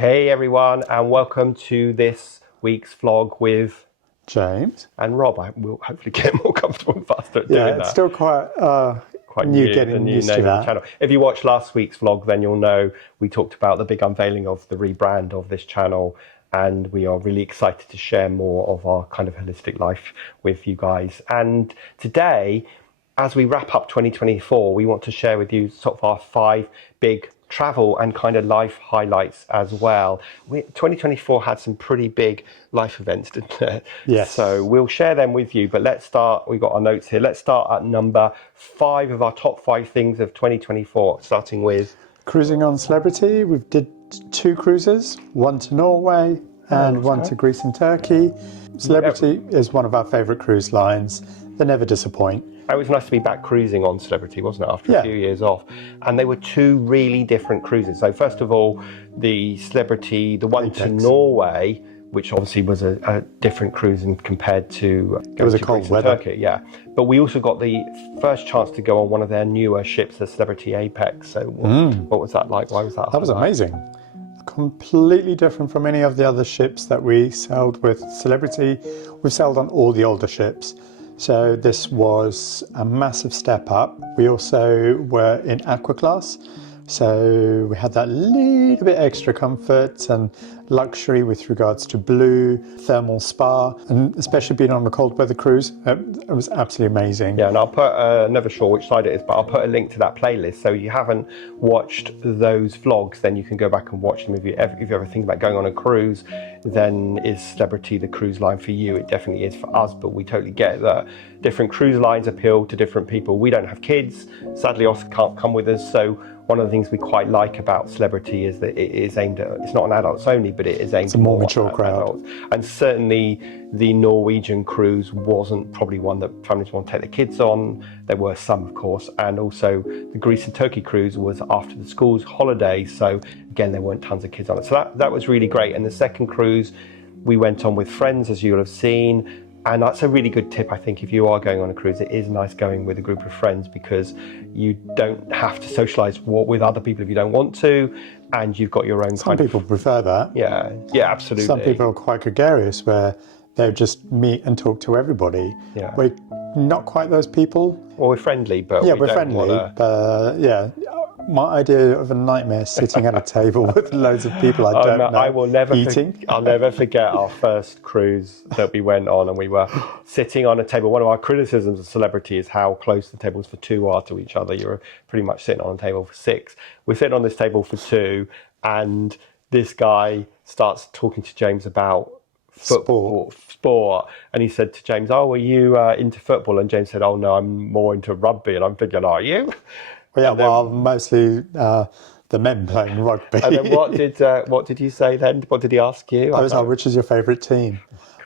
Hey everyone, and welcome to this week's vlog with James and Rob. I will hopefully get more comfortable and faster at doing that. Yeah, it's still quite new getting used to that. Channel. If you watched last week's vlog, then you'll know we talked about the big unveiling of the rebrand of this channel, and we are really excited to share more of our kind of holistic life with you guys. And today, as we wrap up 2024, we want to share with you sort of our 5 big travel and kind of life highlights as well. 2024 had some pretty big life events, didn't it? Yes. So we'll share them with you, but let's start, we've got our notes here. Let's start at number 5 of our top 5 things of 2024, starting with... Cruising on Celebrity. We did 2 cruises, one to Norway and one to Greece and Turkey. Celebrity is one of our favourite cruise lines. They never disappoint. It was nice to be back cruising on Celebrity, wasn't it, after a few years off? And they were 2 really different cruises. So first of all, the Celebrity, the one to Norway, which obviously was a different cruise and compared to it was a cold weather. Turkey, yeah. But we also got the first chance to go on one of their newer ships, the Celebrity Apex. So what was that like? Why was that? That was amazing. Completely different from any of the other ships that we sailed with Celebrity. We've sailed on all the older ships. So this was a massive step up. We also were in Aqua class. So we had that little bit extra comfort and luxury with regards to blue, thermal spa, and especially being on a cold weather cruise, it was absolutely amazing. Yeah, and I'll put, never sure which side it is, but I'll put a link to that playlist. So if you haven't watched those vlogs, then you can go back and watch them. If you ever think about going on a cruise, then is Celebrity the cruise line for you? It definitely is for us, but we totally get that different cruise lines appeal to different people. We don't have kids. Sadly, Oscar can't come with us, so one of the things we quite like about Celebrity is that it is aimed at, it's not an adults only, but it is aimed at a more mature crowd. Adults. And certainly the Norwegian cruise wasn't probably one that families want to take their kids on. There were some, of course, and also the Greece and Turkey cruise was after the school's holidays. So again, there weren't tons of kids on it. So that was really great. And the second cruise we went on with friends, as you'll have seen. And that's a really good tip, I think, if you are going on a cruise. It is nice going with a group of friends because you don't have to socialise with other people if you don't want to, and you've got your own Some people prefer that. Yeah, absolutely. Some people are quite gregarious where they'll just meet and talk to everybody. Yeah. We're not quite those people. Well, we're friendly, but yeah, we're friendly, but yeah. My idea of a nightmare sitting at a table with loads of people I don't know I will never eating. I'll never forget our first cruise that we went on, and we were sitting on a table. One of our criticisms of Celebrity is how close the tables for 2 are to each other. You're pretty much sitting on a table for 6. We're sitting on this table for 2, and this guy starts talking to James about sport, and he said to James, "Oh, are you into football?" And James said, "Oh no, I'm more into rugby." And I'm thinking, "Are you?" Well, yeah, mostly the men playing rugby. And then what did you say then? What did he ask you? I was like, which is your favourite team?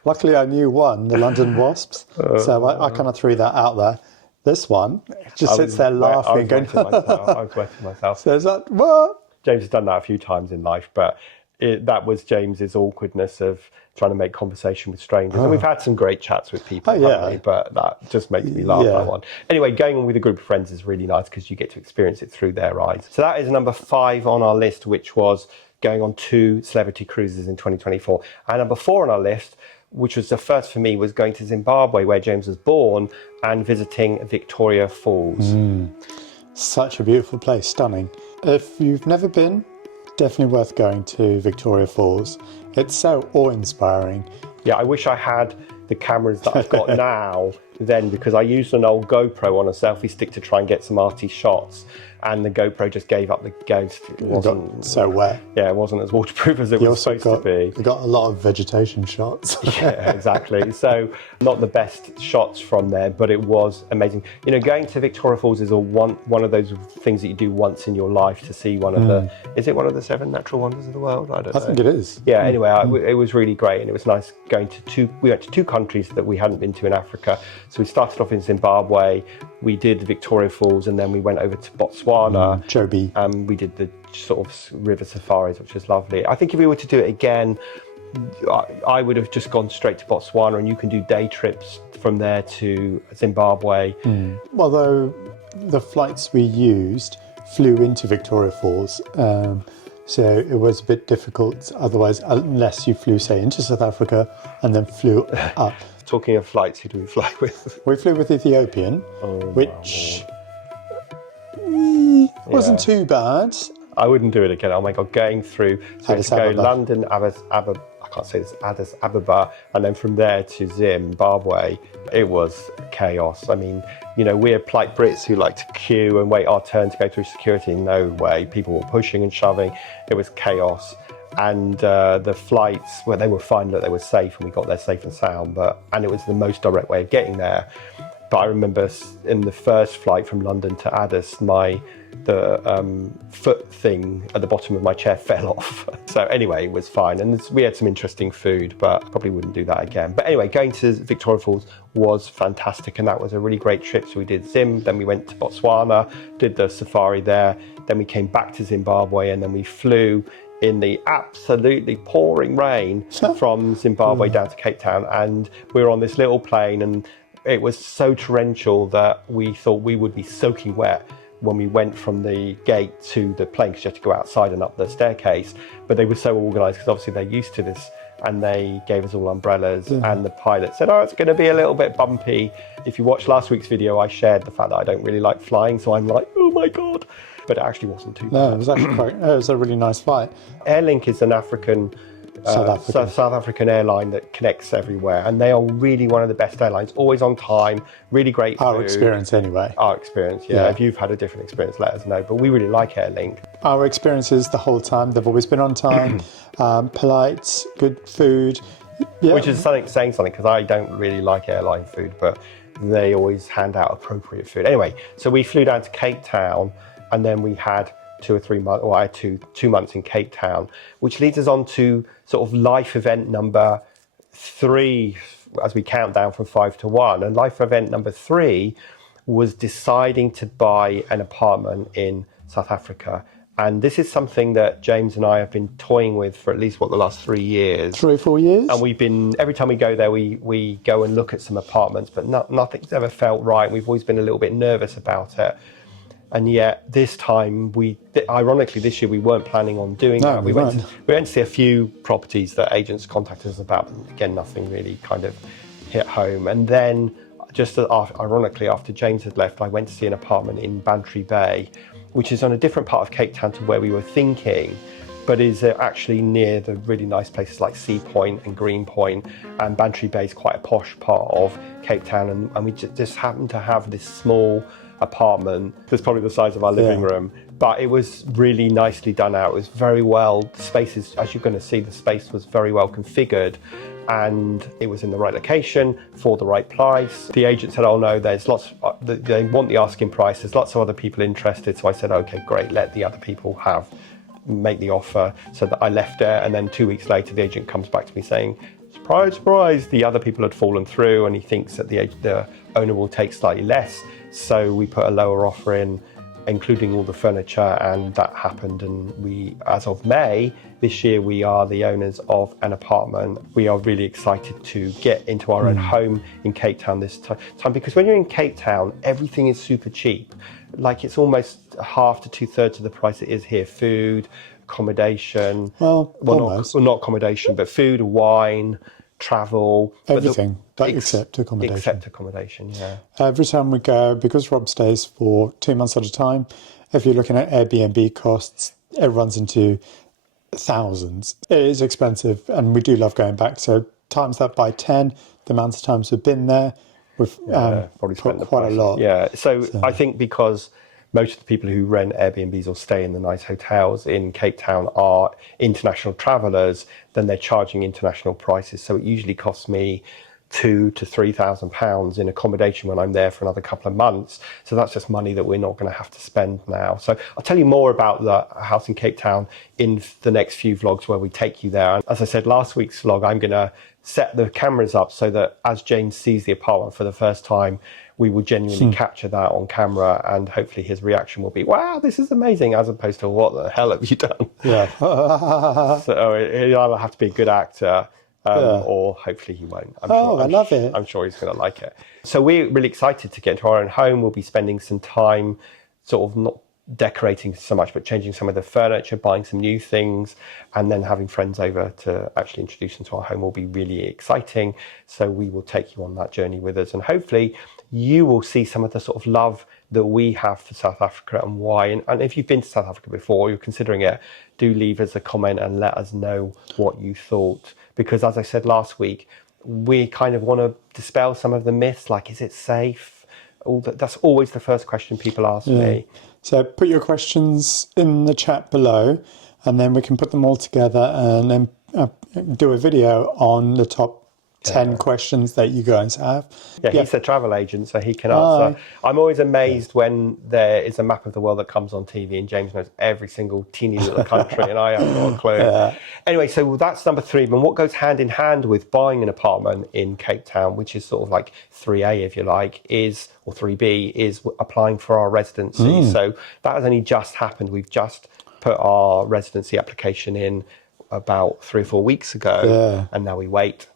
Luckily, I knew one, the London Wasps, so I kind of threw that out there. This one just sits there laughing. I was wetting myself. So is that what? James has done that a few times in life, but that was James's awkwardness of trying to make conversation with strangers. And we've had some great chats with people, haven't we? But that just makes me laugh, that one. Anyway, going on with a group of friends is really nice because you get to experience it through their eyes. So that is number 5 on our list, which was going on 2 Celebrity cruises in 2024. And number 4 on our list, which was the first for me, was going to Zimbabwe, where James was born, and visiting Victoria Falls. Such a beautiful place, stunning. If you've never been, definitely worth going to Victoria Falls. It's so awe-inspiring. Yeah, I wish I had the cameras that I've got now then, because I used an old GoPro on a selfie stick to try and get some arty shots, and the GoPro just gave up the ghost. It wasn't so wet. Yeah, it wasn't as waterproof as it was supposed to be. You got a lot of vegetation shots. Yeah, exactly. So not the best shots from there, but it was amazing. You know, going to Victoria Falls is one of those things that you do once in your life to see one of the, is it one of the 7 natural wonders of the world? I don't know. I think it is. Yeah, anyway, it was really great, and it was nice going to we went to 2 countries that we hadn't been to in Africa. So we started off in Zimbabwe, we did Victoria Falls, and then we went over to Botswana. Joby. We did the sort of river safaris, which was lovely. I think if we were to do it again, I would have just gone straight to Botswana, and you can do day trips from there to Zimbabwe. Although the flights we used flew into Victoria Falls, So it was a bit difficult otherwise, unless you flew, say, into South Africa and then flew up. Talking of flights, who do we fly with? We flew with Ethiopian, which wasn't too bad. I wouldn't do it again. Oh my God, going through, so we had to go Ababa. London, I can't say this, Addis Ababa, and then from there to Zimbabwe. It was chaos. I mean, you know, we're like Brits who like to queue and wait our turn to go through security. No way. People were pushing and shoving. It was chaos. And the flights, well, they were fine, that they were safe, and we got there safe and sound, and it was the most direct way of getting there. But I remember in the first flight from London to Addis, the foot thing at the bottom of my chair fell off. So anyway, it was fine. And we had some interesting food, but probably wouldn't do that again. But anyway, going to Victoria Falls was fantastic. And that was a really great trip. So we did Zim, then we went to Botswana, did the safari there. Then we came back to Zimbabwe, and then we flew in the absolutely pouring rain from Zimbabwe down to Cape Town. And we were on this little plane, and it was so torrential that we thought we would be soaking wet when we went from the gate to the plane, because you had to go outside and up the staircase. But they were so organised, because obviously they're used to this, and they gave us all umbrellas. And the pilot said, oh, it's going to be a little bit bumpy. If you watched last week's video, I shared the fact that I don't really like flying, so I'm like, oh my God. But it actually wasn't too bad. No, it was actually it was a really nice flight. Airlink is an South African airline that connects everywhere, and they are really one of the best airlines, always on time, really great food. Our experience anyway. Our experience, yeah. If you've had a different experience, let us know, but we really like Airlink. Our experiences the whole time, they've always been on time, polite, good food. Yeah. Which is saying something, because I don't really like airline food, but they always hand out appropriate food. Anyway, so we flew down to Cape Town, and then we had 2 or 3 months, or I had two months in Cape Town, which leads us on to sort of life event number 3 as we count down from 5 to 1. And life event number 3 was deciding to buy an apartment in South Africa. And this is something that James and I have been toying with for at least, the last 3 years. 3 or 4 years? And we've been, every time we go there, we go and look at some apartments, but nothing's ever felt right. We've always been a little bit nervous about it. And yet this time, ironically, this year we weren't planning on doing that. We went to see a few properties that agents contacted us about, but again, nothing really kind of hit home. And then just ironically, after James had left, I went to see an apartment in Bantry Bay, which is on a different part of Cape Town to where we were thinking, but is actually near the really nice places like Sea Point and Green Point. And Bantry Bay is quite a posh part of Cape Town, and we just happened to have this small apartment that's probably the size of our living room, but it was really nicely done out. It was very well, the spaces, as you're going to see, the space was very well configured, and it was in the right location for the right price. The agent said, oh no, there's lots, they want the asking price, there's lots of other people interested. So I said, okay, great, let the other people make the offer. So that I left it, and then 2 weeks later the agent comes back to me saying, surprise, surprise, the other people had fallen through, and he thinks that the owner will take slightly less. So we put a lower offer in, including all the furniture, and that happened. And we, as of May this year, we are the owners of an apartment. We are really excited to get into our own home in Cape Town this time, because when you're in Cape Town, everything is super cheap. Like, it's almost half to 2/3 of the price it is here. Food, accommodation. Well, almost. Not accommodation, but food, wine, travel. Everything, except accommodation. Except accommodation, yeah. Every time we go, because Rob stays for 2 months at a time, if you're looking at Airbnb costs, it runs into thousands. It is expensive, and we do love going back. So times that by 10, the amount of times we've been there, we've probably spent quite a lot. Yeah, so I think because most of the people who rent Airbnbs or stay in the nice hotels in Cape Town are international travellers, then they're charging international prices. So it usually costs me £2,000 to £3,000 in accommodation when I'm there for another couple of months. So that's just money that we're not going to have to spend now. So I'll tell you more about the house in Cape Town in the next few vlogs where we take you there. And as I said, last week's vlog, I'm going to set the cameras up so that as James sees the apartment for the first time, we will genuinely capture that on camera, and hopefully his reaction will be, wow, this is amazing, as opposed to, what the hell have you done? Yeah. So he'll either have to be a good actor, or hopefully he won't. I love it. I'm sure he's going to like it. So we're really excited to get into our own home. We'll be spending some time sort of not decorating so much, but changing some of the furniture, buying some new things, and then having friends over to actually introduce them to our home will be really exciting. So we will take you on that journey with us, and hopefully you will see some of the sort of love that we have for South Africa and why. And if you've been to South Africa before, you're considering it, do leave us a comment and let us know what you thought. Because as I said last week, we kind of want to dispel some of the myths, like, is it safe? That's always the first question people ask me. So put your questions in the chat below, and then we can put them all together and then do a video on the top 10 questions that you guys have. He's a travel agent, so he can answer. I'm always amazed when there is a map of the world that comes on TV and James knows every single teeny little country and I haven't got a clue. Anyway, so that's number 3. And what goes hand in hand with buying an apartment in Cape Town, which is sort of like 3A, if you like, or 3B, is applying for our residency. So that has only just happened. We've just put our residency application in about 3 or 4 weeks ago, and now we wait.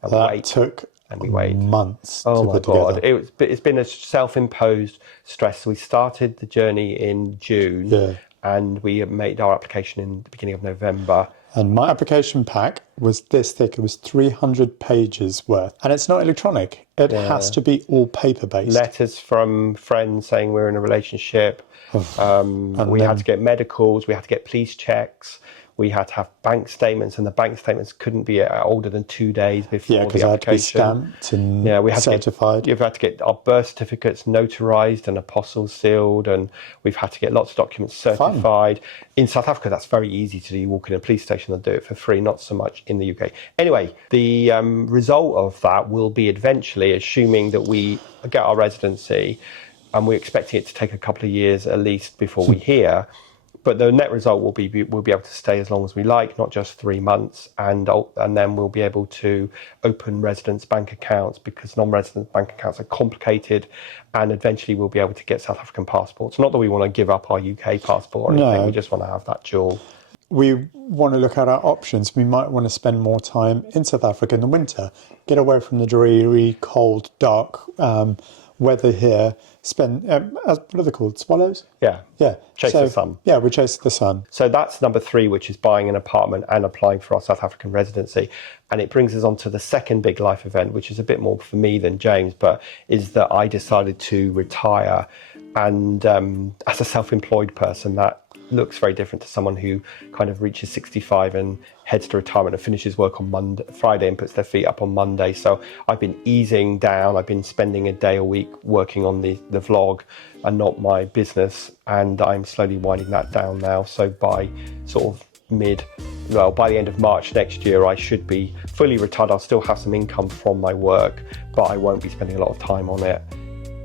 And that took months to put together. It's been a self-imposed stress. We started the journey in June, and we made our application in the beginning of November. And my application pack was this thick. It was 300 pages worth. And it's not electronic. It has to be all paper-based. Letters from friends saying we're in a relationship. We had to get medicals. We had to get police checks. We had to have bank statements, and the bank statements couldn't be older than 2 days before the application. Had to be stamped and we had certified. You've had to get our birth certificates notarized and apostille sealed, and we've had to get lots of documents certified. In South Africa, that's very easy to do. You walk in a police station and do it for free, not so much in the UK. Anyway, the result of that will be eventually, assuming that we get our residency, and we're expecting it to take a couple of years at least before we hear. But the net result will be we'll be able to stay as long as we like, not just 3 months, and then we'll be able to open residence bank accounts, because non-resident bank accounts are complicated, and eventually we'll be able to get South African passports. Not that we want to give up our UK passport or anything, we just want to have that dual. We want to look at our options. We might want to spend more time in South Africa in the winter, get away from the dreary, cold, dark weather here. Spend what are they called? Swallows? Yeah. Chase the sun. Yeah, we chase the sun. So that's number 3, which is buying an apartment and applying for our South African residency. And it brings us on to the second big life event, which is a bit more for me than James, but is that I decided to retire. And as a self-employed person, that looks very different to someone who kind of reaches 65 and heads to retirement and finishes work on Friday and puts their feet up on Monday. So I've been easing down. I've been spending a day a week working on the vlog and not my business. And I'm slowly winding that down now. So by sort of by the end of March next year, I should be fully retired. I'll still have some income from my work, but I won't be spending a lot of time on it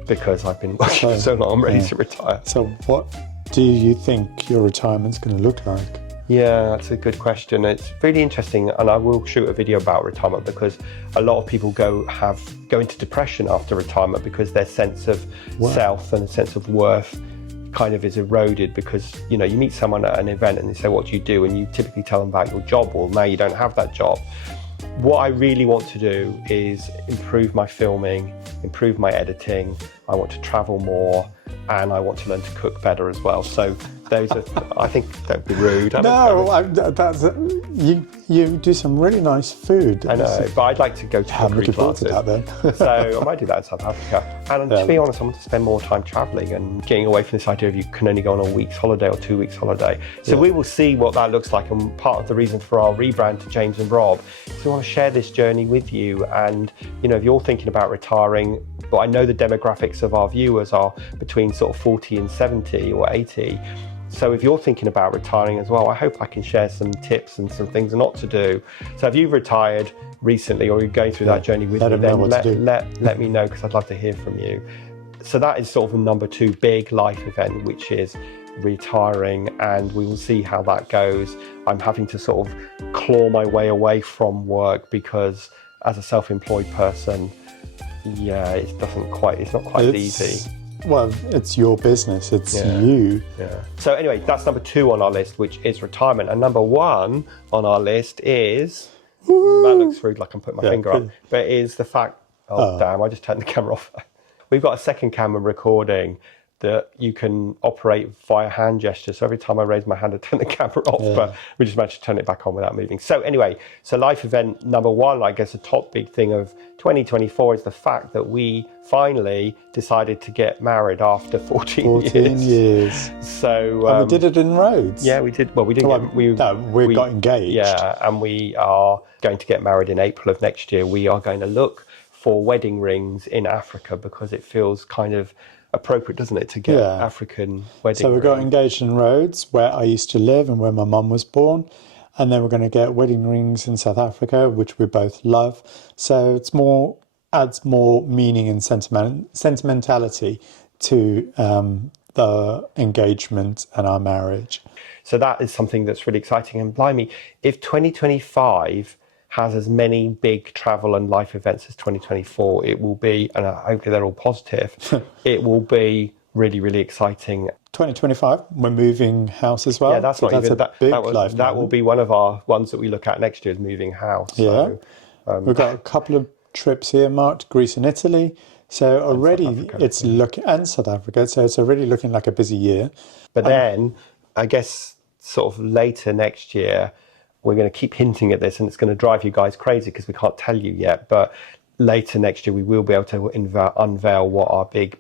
because I've been working for so long. I'm ready to retire. So what do you think your retirement's going to look like? Yeah, that's a good question. It's really interesting, and I will shoot a video about retirement, because a lot of people go into depression after retirement because their sense of self and a sense of worth kind of is eroded, because you meet someone at an event and they say, what do you do? And you typically tell them about your job. Well, now you don't have that job. What I really want to do is improve my filming, improve my editing. I want to travel more, and I want to learn to cook better as well. So those are, I think that'd be rude. You do some really nice food. I know, but I'd like to go to cookery classes. I'm looking forward to that then. So I might do that in South Africa. And to be honest, I want to spend more time traveling and getting away from this idea of you can only go on a week's holiday or 2 weeks holiday. So we will see what that looks like. And part of the reason for our rebrand to James and Rob is we want to share this journey with you. And if you're thinking about retiring, but I know the demographics of our viewers are between sort of 40 and 70 or 80. So if you're thinking about retiring as well, I hope I can share some tips and some things not to do. So if you've retired recently or you're going through that journey with me, then let me know, because I'd love to hear from you. So that is sort of a number 2 big life event, which is retiring, and we will see how that goes. I'm having to sort of claw my way away from work, because as a self-employed person, it's not quite easy. Well, it's your business, it's you. Yeah. So anyway, that's number 2 on our list, which is retirement. And number 1 on our list is, that looks rude, like I'm putting my finger up, but is the fact, damn, I just turned the camera off. We've got a second camera recording that you can operate via hand gesture. So every time I raise my hand, I turn the camera off, but we just managed to turn it back on without moving. So anyway, so life event number one, I guess the top big thing of 2024 is the fact that we finally decided to get married after 14 years. So and we did it in Rhodes. Yeah, we did. Well, we didn't. We got engaged. Yeah, and we are going to get married in April of next year. We are going to look for wedding rings in Africa because it feels kind of appropriate, doesn't it, to get African wedding So we got engaged in Rhodes, where I used to live and where my mum was born. And then we're going to get wedding rings in South Africa, which we both love. So it's adds more meaning and sentimentality to the engagement and our marriage. So that is something that's really exciting. And blimey, if 2025 has as many big travel and life events as 2024, it will be, and hopefully they're all positive, it will be really, really exciting. 2025, we're moving house as well. Yeah, that's so not even that will be one of our ones that we look at next year, is moving house. Yeah, so, we've got a couple of trips here marked, Greece and Italy. So already it's looking, and South Africa. So it's already looking like a busy year. But then, I guess, sort of later next year, we're going to keep hinting at this, and it's going to drive you guys crazy because we can't tell you yet. But later next year, we will be able to unveil what our big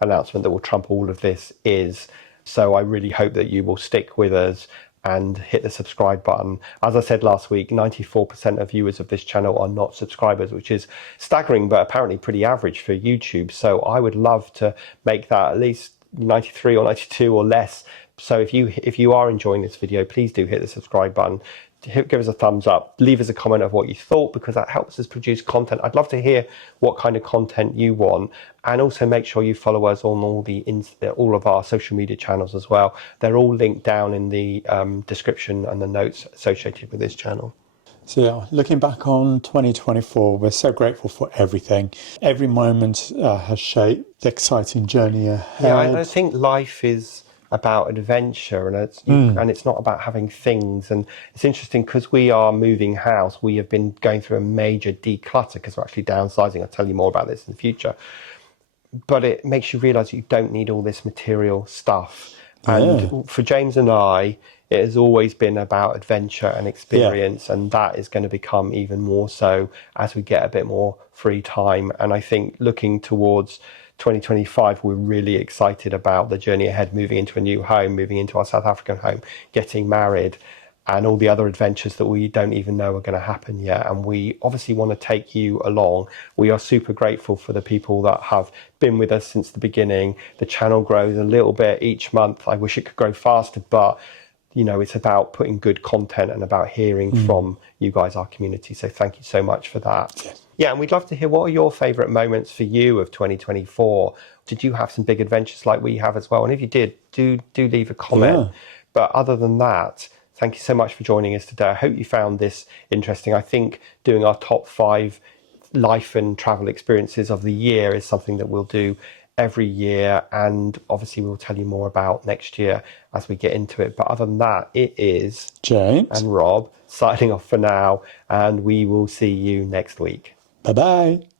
announcement that will trump all of this is. So I really hope that you will stick with us and hit the subscribe button. As I said last week, 94% of viewers of this channel are not subscribers, which is staggering, but apparently pretty average for YouTube. So I would love to make that at least 93 or 92 or less. So if you are enjoying this video, please do hit the subscribe button. Give us a thumbs up, leave us a comment of what you thought, because that helps us produce content. I'd love to hear what kind of content you want, and also make sure you follow us on all of our social media channels as well. They're all linked down in the description and the notes associated with this channel. So yeah, looking back on 2024, we're so grateful for everything. Every moment has shaped the exciting journey ahead. Yeah, I think life is about adventure, and it's not about having things. And it's interesting because we are moving house. We have been going through a major declutter because we're actually downsizing. I'll tell you more about this in the future. But it makes you realise you don't need all this material stuff. And for James and I, it has always been about adventure and experience, and that is going to become even more so as we get a bit more free time. And I think looking towards 2025, we're really excited about the journey ahead, moving into a new home, moving into our South African home, getting married, and all the other adventures that we don't even know are going to happen yet. And we obviously want to take you along. We are super grateful for the people that have been with us since the beginning. The channel grows a little bit each month. I wish it could grow faster, but you know, it's about putting good content and about hearing from you guys, our community. So thank you so much for that. Yes. Yeah, and we'd love to hear, what are your favourite moments for you of 2024? Did you have some big adventures like we have as well? And if you did, do leave a comment. Yeah. But other than that, thank you so much for joining us today. I hope you found this interesting. I think doing our top 5 life and travel experiences of the year is something that we'll do every year, and obviously we'll tell you more about next year as we get into it. But other than that, it is James and Rob signing off for now, and we will see you next week. Bye-bye.